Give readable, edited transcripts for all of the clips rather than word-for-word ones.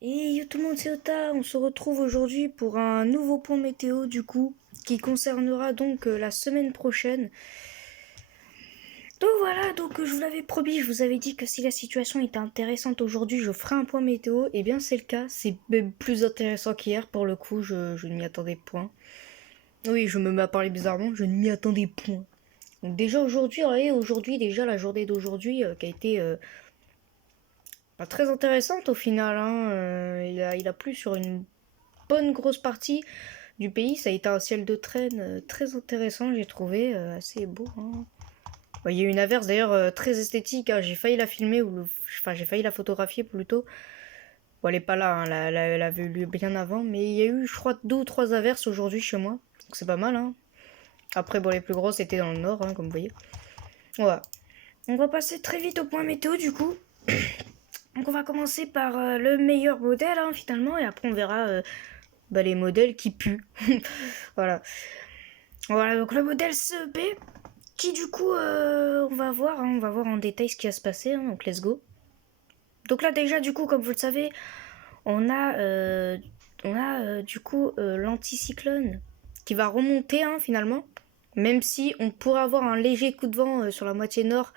Et yo tout le monde, c'est Ota. On se retrouve aujourd'hui pour un nouveau point météo du coup, qui concernera donc la semaine prochaine. Donc voilà, je vous l'avais promis, je vous avais dit que si la situation était intéressante aujourd'hui, je ferai un point météo. Et bien c'est le cas, c'est même plus intéressant qu'hier pour le coup, je ne m'y attendais point. Oui, je me mets à parler bizarrement, je ne m'y attendais point. Donc déjà aujourd'hui, regardez, aujourd'hui déjà la journée d'aujourd'hui qui a été pas très intéressante au final, hein. Il a plu sur une bonne grosse partie du pays. Ça a été un ciel de traîne très intéressant, j'ai trouvé, assez beau, hein. Ouais, il y a eu une averse d'ailleurs très esthétique, hein. J'ai failli la filmer, enfin j'ai failli la photographier plutôt. Bon, elle est pas là, hein. Elle avait eu lieu bien avant, mais il y a eu, je crois, deux ou trois averses aujourd'hui chez moi. Donc c'est pas mal, hein. Après, bon, les plus grosses étaient dans le nord, hein, comme vous voyez. Voilà. On va passer très vite au point météo du coup. Donc on va commencer par le meilleur modèle, hein, finalement, et après on verra les modèles qui puent. Voilà. Voilà, donc le modèle CEP, qui du coup, on va voir, hein, on va voir en détail ce qui va se passer, hein, donc let's go. Donc là déjà, du coup, comme vous le savez, on a, du coup l'anticyclone qui va remonter, hein, finalement, même si on pourrait avoir un léger coup de vent sur la moitié nord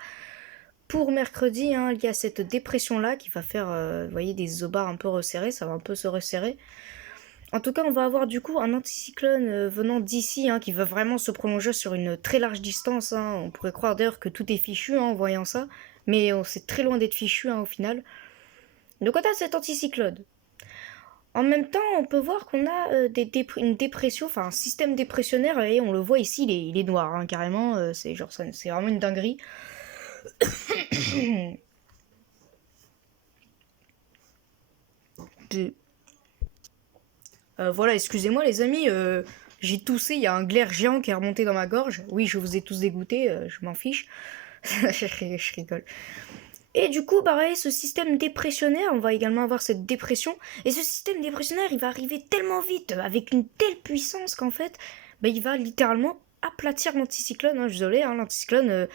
pour mercredi, hein, lié à cette dépression là qui va faire, vous voyez, des obards un peu resserrés, ça va un peu se resserrer. En tout cas, on va avoir du coup un anticyclone venant d'ici, hein, qui va vraiment se prolonger sur une très large distance, hein. On pourrait croire d'ailleurs que tout est fichu, hein, en voyant ça, mais c'est très loin d'être fichu, hein, au final. Donc on a cet anticyclone. En même temps, on peut voir qu'on a une dépression, enfin un système dépressionnaire, et on le voit ici, il est noir, hein, carrément. C'est genre c'est vraiment une dinguerie. Voilà, excusez-moi les amis, j'ai toussé, il y a un glaire géant qui est remonté dans ma gorge. Oui, je vous ai tous dégoûté, je m'en fiche. Je rigole. Et du coup, pareil, ce système dépressionnaire, on va également avoir cette dépression. Et ce système dépressionnaire, il va arriver tellement vite, avec une telle puissance qu'en fait, il va littéralement aplatir l'anticyclone, hein. Désolé, hein, l'anticyclone,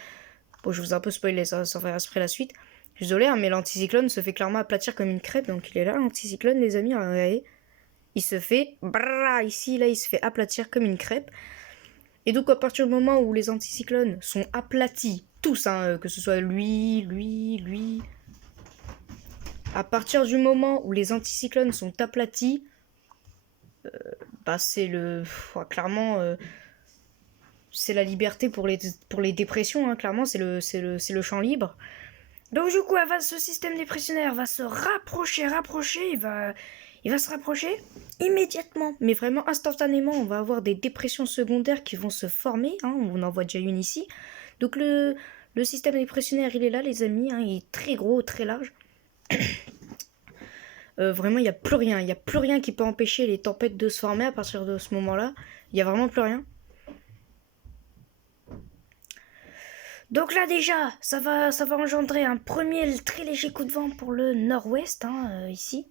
bon, je vous ai un peu spoilé ça, sans faire exprès la suite. Désolé, hein, mais l'anticyclone se fait clairement aplatir comme une crêpe, donc il est là, l'anticyclone, les amis, regardez. Il se fait, ici, là, il se fait aplatir comme une crêpe. Et donc, à partir du moment où les anticyclones sont aplatis, tous, hein, que ce soit lui, à partir du moment où les anticyclones sont aplatis, c'est le. Clairement, c'est la liberté pour les dépressions, hein, clairement, c'est le champ libre. Donc, du coup, ce système dépressionnaire va se rapprocher, il va se rapprocher immédiatement, mais vraiment instantanément. On va avoir des dépressions secondaires qui vont se former, hein, on en voit déjà une ici. Donc, le système dépressionnaire, il est là, les amis, hein, il est très gros, très large. Vraiment, il n'y a plus rien. Il n'y a plus rien qui peut empêcher les tempêtes de se former à partir de ce moment-là. Il n'y a vraiment plus rien. Donc là déjà, ça va engendrer un premier très léger coup de vent pour le nord-ouest, hein, ici.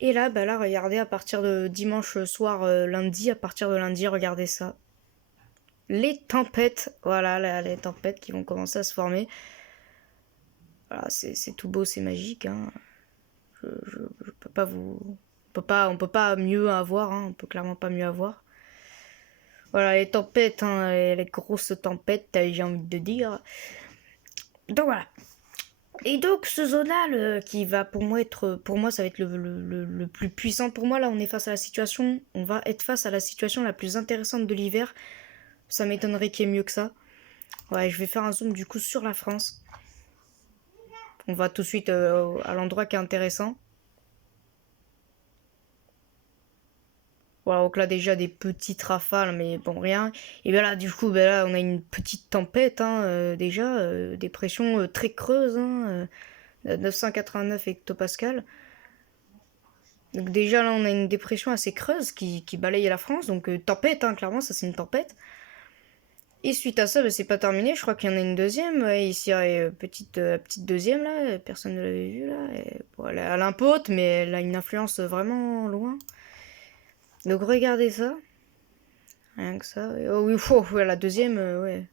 Et là, là, regardez, à partir de dimanche soir, lundi, à partir de lundi, regardez ça. Les tempêtes, voilà, là, les tempêtes qui vont commencer à se former. Voilà, c'est tout beau, c'est magique, hein. Je peux pas vous... on peut pas mieux avoir, hein. On peut clairement pas mieux avoir. Voilà, les tempêtes, hein, les grosses tempêtes, j'ai envie de dire. Donc voilà. Et donc ce zonal qui va pour moi ça va être le plus puissant pour moi. Là on est face à la situation, on va être face à la situation la plus intéressante de l'hiver. Ça m'étonnerait qu'il y ait mieux que ça. Ouais, je vais faire un zoom du coup sur la France. On va tout de suite à l'endroit qui est intéressant. Voilà, donc là déjà des petites rafales, mais bon, rien. Et bien là, du coup, là, on a une petite tempête, hein, déjà, des pressions très creuses, hein, 989 hectopascales. Donc déjà là, on a une dépression assez creuse qui balaye la France, donc tempête, hein, clairement, ça c'est une tempête. Et suite à ça, c'est pas terminé, je crois qu'il y en a une deuxième, ouais, ici, petite deuxième, là, personne ne l'avait vue, là. Bon, elle est un peu haute, mais elle a une influence vraiment loin. Donc regardez ça. Rien que ça. Oh oui, ouais, la deuxième, ouais.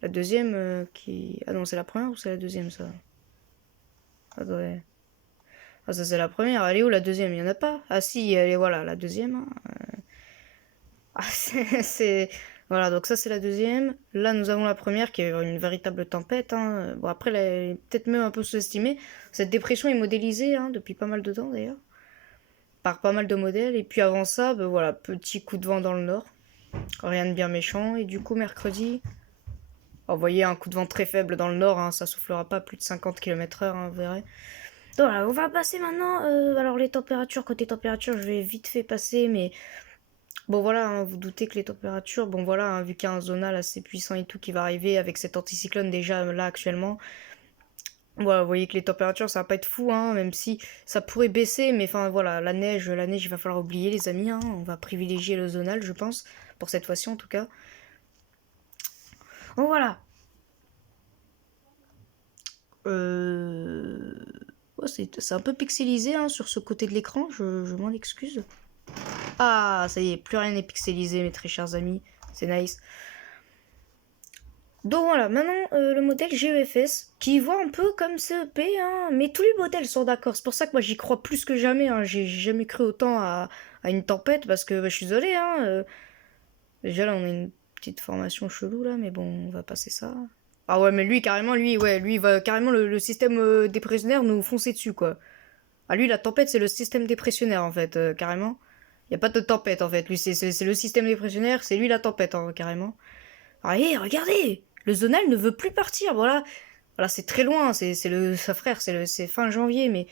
La deuxième qui... Ah non, c'est la première ou c'est la deuxième, ça? Attendez. Ah, ça c'est la première. Elle est où la deuxième? Il y en a pas. Ah si, elle est voilà, la deuxième. Hein. Ah, Voilà, donc ça c'est la deuxième. Là, nous avons la première qui est une véritable tempête. Hein. Bon, après, elle est peut-être même un peu sous-estimée. Cette dépression est modélisée hein, depuis pas mal de temps d'ailleurs, par pas mal de modèles. Et puis avant ça, ben, voilà, petit coup de vent dans le nord. Rien de bien méchant. Et du coup, mercredi, oh, vous voyez, un coup de vent très faible dans le nord. Hein, ça soufflera pas plus de 50 km/h, hein, vous verrez. Donc voilà, on va passer maintenant. Alors les températures, côté température, je vais vite fait passer, mais bon voilà, hein, vous doutez que les températures, bon voilà, hein, vu qu'il y a un zonal assez puissant et tout qui va arriver avec cet anticyclone déjà là actuellement, voilà, vous voyez que les températures ça va pas être fou, hein, même si ça pourrait baisser, mais enfin voilà, la neige il va falloir oublier les amis, hein, on va privilégier le zonal je pense, pour cette fois-ci en tout cas. Bon voilà. Ouais, c'est un peu pixelisé hein, sur ce côté de l'écran, je m'en excuse. Ah, ça y est, plus rien n'est pixelisé mes très chers amis, c'est nice. Donc voilà, maintenant le modèle GEFS, qui voit un peu comme CEP, hein, mais tous les modèles sont d'accord. C'est pour ça que moi j'y crois plus que jamais. Hein. J'ai jamais cru autant à une tempête parce que bah, je suis désolé. Hein, déjà là on a une petite formation chelou là, mais bon, on va passer ça. Ah ouais, mais lui carrément, lui il va carrément le système dépressionnaire nous foncer dessus quoi. Ah lui la tempête c'est le système dépressionnaire en fait, carrément. Y a pas de tempête en fait, lui c'est le système dépressionnaire, c'est lui la tempête hein, carrément. Allez, regardez, le zonal ne veut plus partir, voilà. Voilà, c'est très loin, sa frère, c'est fin janvier, mais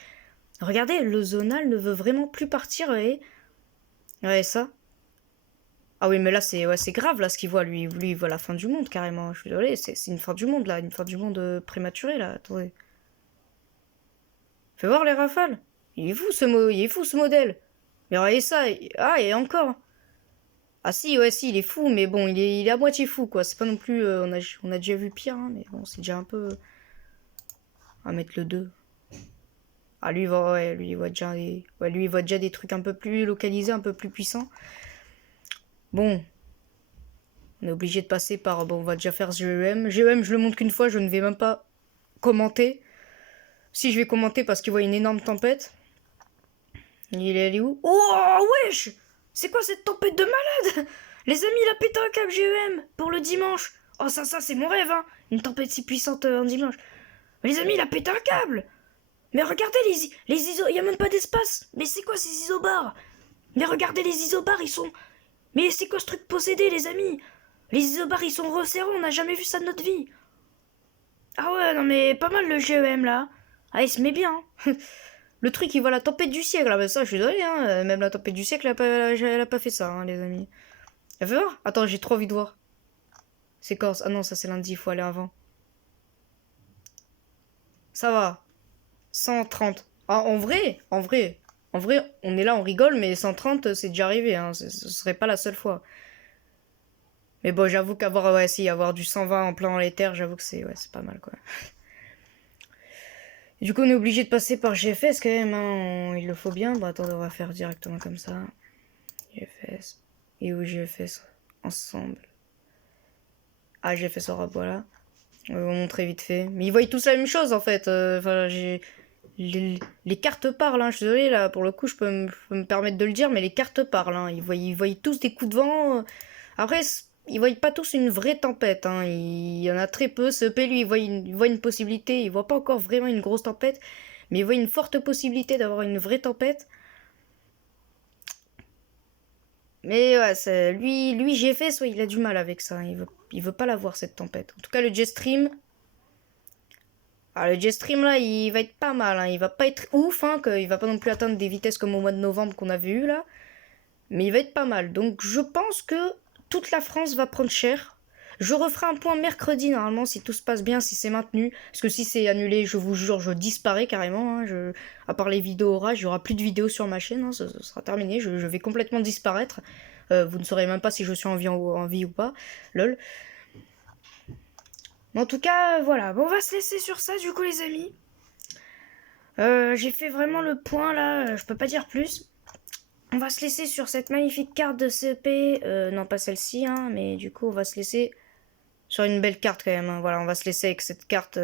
regardez, le zonal ne veut vraiment plus partir, et ouais, ça. Ah oui, mais là, c'est grave, là, ce qu'il voit, lui, il voit la fin du monde, carrément. Je suis désolé, c'est une fin du monde, là, une fin du monde prématurée, là, attendez. Fais voir les rafales. Il est fou, ce modèle. Mais regardez ça, ah, et encore. Ah si, ouais, si, il est fou, mais bon, il est à moitié fou, quoi. C'est pas non plus, on a déjà vu pire, hein, mais bon, c'est déjà un peu... On va mettre le 2. Ah, lui, il voit déjà lui, il voit déjà des trucs un peu plus localisés, un peu plus puissants. Bon, on est obligé de passer par. Bon, on va déjà faire GEM. GEM, je le montre qu'une fois, je ne vais même pas commenter. Si je vais commenter parce qu'il voit une énorme tempête. Il est allé où? Oh, wesh! C'est quoi cette tempête de malade? Les amis, il a pété un câble GEM pour le dimanche. Oh, ça, c'est mon rêve, hein. Une tempête si puissante un dimanche. Mais les amis, il a pété un câble. Mais regardez les iso... Il n'y a même pas d'espace. Mais c'est quoi ces isobars? Mais regardez les isobars, ils sont... Mais c'est quoi ce truc possédé, les amis? Les isobars, ils sont resserrés, on n'a jamais vu ça de notre vie. Ah ouais, non mais pas mal le GEM, là. Ah, il se met bien. Le truc, il voit la tempête du siècle. Ah bah ça, je suis désolé, hein. Même la tempête du siècle, elle a pas fait ça, hein, les amis. Elle veut voir? Attends, j'ai trop envie de voir. C'est Corse. Ah non, ça c'est lundi, il faut aller avant. Ça va. 130. Ah, en vrai, on est là, on rigole, mais 130, c'est déjà arrivé, hein. Ce serait pas la seule fois. Mais bon, j'avoue qu'avoir ouais, si, avoir du 120 en plein dans les terres, j'avoue que c'est pas mal, quoi. Et du coup, on est obligé de passer par GFS quand même, hein. Il le faut bien. Bon, attendez, on va faire directement comme ça. GFS. Et où GFS ensemble. Ah, GFS Europe, voilà. On va vous montrer vite fait. Mais ils voient tous la même chose, en fait. Enfin, j'ai... Les cartes parlent, hein. Je suis désolée, là, pour le coup, je peux me permettre de le dire, mais les cartes parlent, hein. Ils voient tous des coups de vent. Après, ils voient pas tous une vraie tempête, hein. Il y en a très peu. Ce EP, lui, il voit une possibilité. Il voit pas encore vraiment une grosse tempête, mais il voit une forte possibilité d'avoir une vraie tempête. Mais ouais, lui j'ai fait, soit il a du mal avec ça. Il veut pas l'avoir, cette tempête. En tout cas, le Jetstream, alors le Jetstream là, il va être pas mal, hein. Il va pas être ouf, hein, il va pas non plus atteindre des vitesses comme au mois de novembre qu'on avait eu là. Mais il va être pas mal. Donc je pense que toute la France va prendre cher. Je referai un point mercredi normalement si tout se passe bien, si c'est maintenu. Parce que si c'est annulé, je vous jure, je disparais carrément. Hein. À part les vidéos orage, il n'y aura plus de vidéos sur ma chaîne. Hein. Ça sera terminé. Je vais complètement disparaître. Vous ne saurez même pas si je suis en vie ou pas. Lol. Mais en tout cas, voilà. Bon, on va se laisser sur ça du coup les amis. J'ai fait vraiment le point là. Je peux pas dire plus. On va se laisser sur cette magnifique carte de CP. Non, pas celle-ci, hein, mais du coup, on va se laisser sur une belle carte quand même. Hein. Voilà, on va se laisser avec cette carte.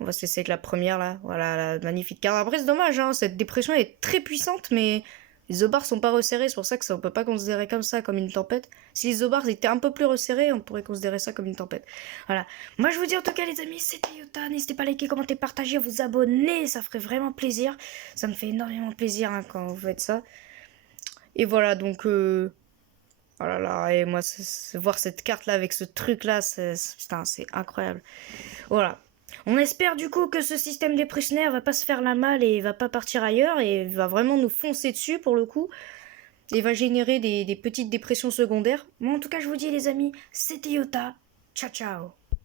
On va se laisser avec la première là. Voilà, la magnifique carte. Après, c'est dommage, hein, cette dépression est très puissante, mais les isobars sont pas resserrés. C'est pour ça que ça, on peut pas considérer comme ça, comme une tempête. Si les isobars étaient un peu plus resserrés, on pourrait considérer ça comme une tempête. Voilà. Moi, je vous dis en tout cas, les amis, c'était Yota. N'hésitez pas à liker, commenter, partager, vous abonner. Ça ferait vraiment plaisir. Ça me fait énormément plaisir hein, quand vous faites ça. Et voilà, donc. Oh là là, et moi, voir cette carte là avec ce truc là, putain, c'est incroyable. Voilà. On espère du coup que ce système dépressionnaire va pas se faire la malle et va pas partir ailleurs et va vraiment nous foncer dessus pour le coup et va générer des petites dépressions secondaires. Moi en tout cas je vous dis les amis, c'était Yota. Ciao ciao.